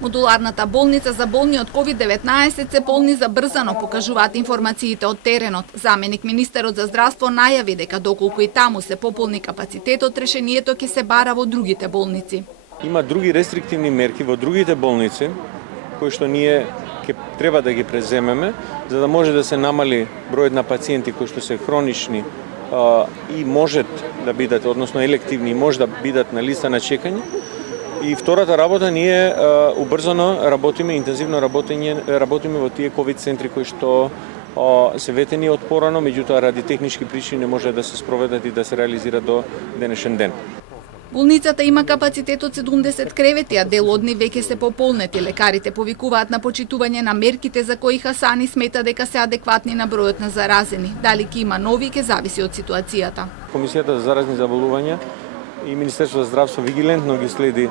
Модуларната болница за болни од COVID-19 се полни забрзано, покажуваат информациите од теренот. Заменик министерот за здравство најави дека доколку и таму се пополни капацитетот, решението ќе се бара во другите болници. Има други рестриктивни мерки во другите болници, кои што ние ќе треба да ги преземеме, за да може да се намали бројот на пациенти кои што се хронични и можат да бидат, односно елективни, и може да бидат на листа на чекање. И втората работа, ние убрзано работиме, интензивно работиме во тие ковид центри кои што се ветени од порано, меѓутоа ради технички причини не може да се спроведат и да се реализира до денешен ден. Болницата има капацитет од 70 кревети, а дел од нив веќе се пополнети. Лекарите повикуваат на почитување на мерките за кои Хасани смета дека се адекватни на бројот на заразени. Дали ќе има нови, ќе зависи од ситуацијата. Комисијата за заразни заболувања и Министерството за здравство вигилентно ги следи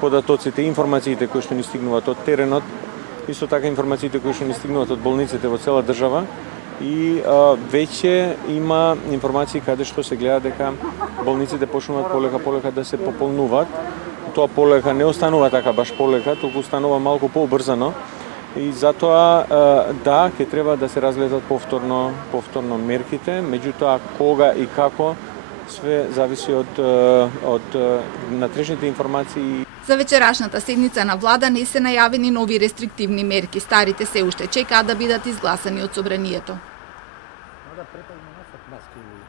податоците и информациите кои што ни стигнуваат од теренот, исто така информациите кои што ни стигнуваат од болниците во цела држава. И веќе има информации каде што се гледа дека болниците почнуваат полека да се пополнуваат. Тоа полека не останува така баш полека, туку останува малку поубрзано. И затоа да, ќе треба да се разгледат повторно мерките, меѓутоа кога и како све зависи од натрешните информации. За вечерашната седница на влада не се најавени нови рестриктивни мерки. Старите се уште чекаат да бидат изгласани од собранието.